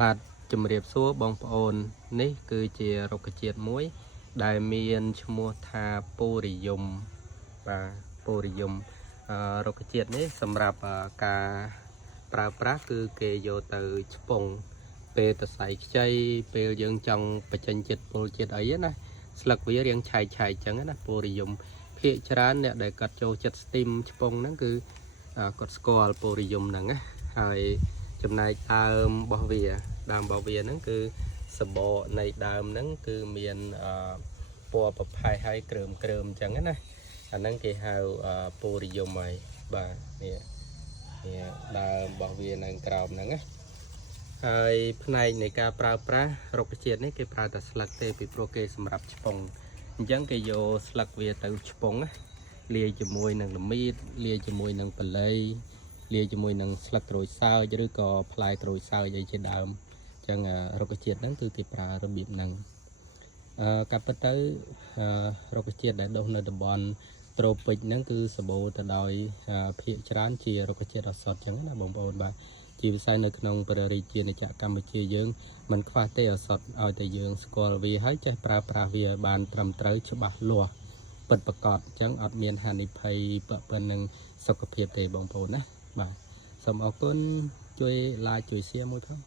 បាទជំរាបសួរបងប្អូននេះគឺជារុក្ខជាតិមួយដែលមានឈ្មោះថាពូរិយំបាទពូរិយំរុក្ខជាតិនេះសម្រាប់ការប្រើប្រាស់គឺគេយកទៅឆ្ពង់ពេលសរសៃខ្ចីពេលយើងចង់បញ្ចេញជាតិពុលជាតិអីណាស្លឹកវារាងឆែកអញ្ចឹងណាពូរិយំភាគច្រើនអ្នកដែលគាត់ចូលចិត្តស្ទីមឆ្ពង់ហ្នឹងគឺគាត់ស្គាល់ពូរិយំហ្នឹងណាហើយចំណែកដើមរបស់វាហ្នឹងគឺសបកនៃដើមហ្នឹងគឺមានពណ៌ប្រផេះហើយគ្រើមអញ្ចឹងណាអាហ្នឹងគេហៅពូរិយំហើយបាទនេះដើមរបស់វានៅក្រោមហ្នឹងណាហើយផ្នែកនៃការប្រើប្រាស់រុក្ខជាតិនេះគេប្រើតែស្លឹកទេពីព្រោះគេសម្រាប់ឆ្ពង់អញ្ចឹងគេយកស្លឹកវាទៅឆ្ពង់ណាលាយជាមួយនឹងល្មៀតលាយជាមួយនឹងបល័យលាយជាមួយនឹងស្លឹកក្រូចសើចឬក៏ផ្លែក្រូចសើចអីជាដើមអញ្ចឹងរុក្ខជាតិហ្នឹងគឺគេប្រើរបៀបហ្នឹងកាត់ពិតទៅរុក្ខជាតិដែលដុះនៅតំបន់ត្រូពិចហ្នឹងគឺសម្បូរទៅដោយភាគច្រើនជារុក្ខជាតិឱសថអញ្ចឹងណាបងប្អូនបាទជាពិសេសនៅក្នុងព្រះរាជាណាចក្រកម្ពុជាយើងមិនខ្វះទេឱសថឲ្យតែយើងស្គាល់វាហើយចេះប្រើប្រាស់វាឲ្យបានត្រឹមត្រូវច្បាស់លាស់ពិតប្រាកដអញ្ចឹងអត់មានហានិភ័យពាក់ព័ន្ធនឹងសុខភាពទេបងប្អូនណាបាទសូមអរគុណជួយ like ជួយ share មួយផង